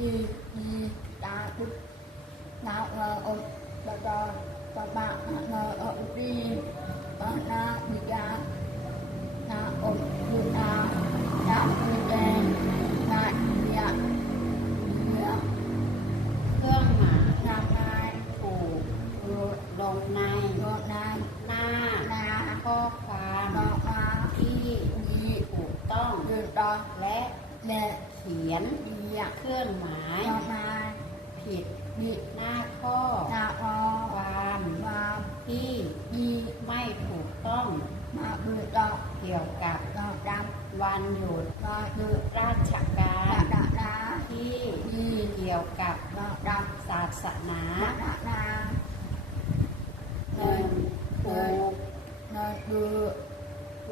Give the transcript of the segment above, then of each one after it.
ยียีตาทุกนาเออบะตตะบะนาเออปีปะนาบิยานาอบยูนานาบิเดนาเดียเดียเครื่องหมายนานายผูกลงในลงในหน้าหน้าข้อความข้อความที่ดีถูกต้องถูกต้องและและ ขียน đi ạ เครื่องหมาย đò nai ผิด đi หน้าข้อ na o ความ và ที่ đi ไม่ถูกต้อง mà bự đỏ เกี่ยวกับ đỏ đậm วันหยุด và bự ราชการ đã đã đã ที่ đi เกี่ยวกับ đỏ đậm ศาสนา đã đã đã หนึ่งถูก nơi bự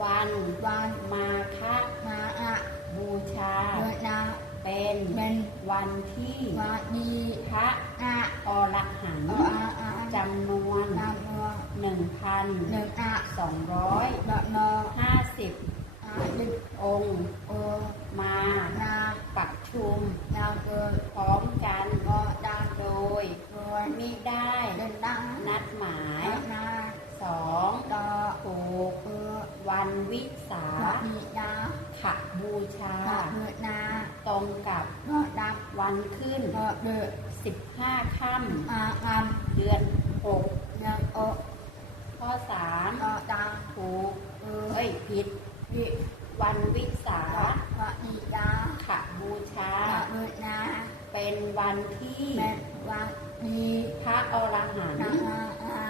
วัน van มาฆ mà ạ บูชา người na เป็น bên วันที่ và đi พระ ạ อรหัน ở ต์ a a จำนวน nam mưa หนึ่งพัน nâng ạ สองร้อย đỏ nò ห้าสิบ a đi องค์ ô มา na ปักชุม nào cơ พร้อมกัน có đan โดย rồi มิได้ บูชา đỏ người na ตรงกับ đỏ đậm วันขึ้น đỏ đỡ 15ค่ a am ำเดือน6 nhân ô ข้อ3 đỏ đà ถูก ừ เอ้ยผิด đi วันวิสา đỏ đỏ đi đá ขบูชา đỏ người na เป็นวันที่ mẹ và đi พระอรหัน na ต์ a a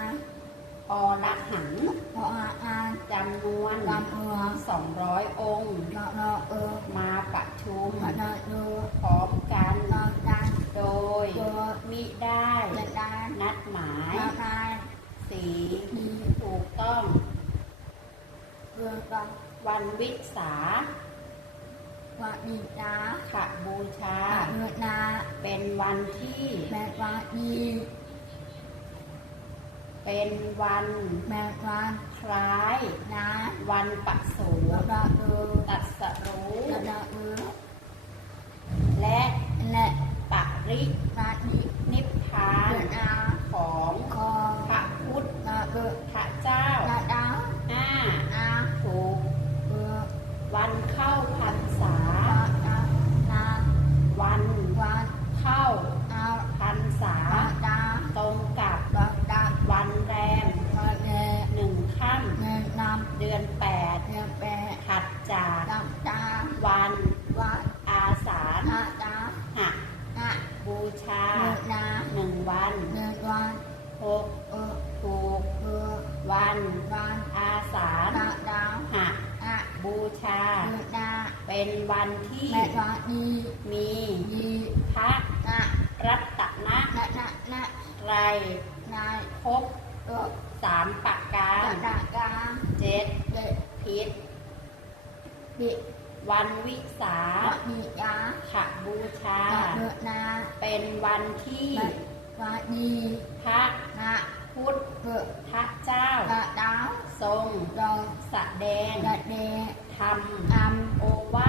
อรหันต์ đỏ a a จำนวน làm ừa 200องค์ đỏ đỏ ơ มาประชุม đỏ đỏ đưa พร้อมกัน đỏ đan โดย đưa มิได้ lên đan นัดหมาย đỏ đan สี đi ถูกต้อง vừa đỏ วันวิสา và đi đá ขบูชา đỏ người na เป็นวันที่ mẹ và đi เป็นวัน mẹ và คล้าย na วันประสูติ đỏ đỏ đưa ต vừa วัน van อาสาฬ đá đá หะ a บูชา người na เป็นวันที่ mẹ và đi มี đi พระ na รัตน na na na ไตร nai ภพ ơ สามประการ đá đá đá เจ็ด để พิษ bị วันวิสา và đi đá ขบูชา đá được na เป็นวันที่ mẹ và đi พระ na พุทธ vừa พระเจ้า đá đá ทรง rồi แสดง đá đè ธรรม am โอวา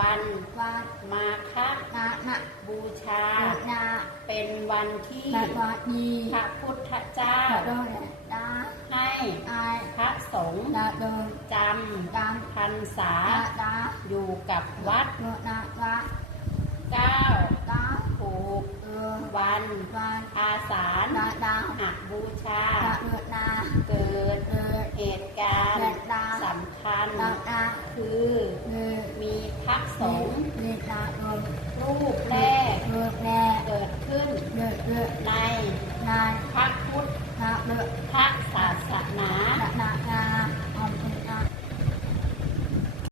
วัน và มาฆ na na บูชา được na เป็นวันที่ mẹ và đi พระพุทธเจ้า đá đó là đá ให้ ai พระสงฆ์ đá đúng จ đá ำพรรษา đá đá อยู่กับวัด được na và เก้า đá ถูก được วัน và อาสาฬ đá đá หบูชา đá được na เำคัญ ตาคือมีพักสงฆ์มีตาลมรูปแรกเกิดขึ้นเลืในนานพระพุทธพระศาสนา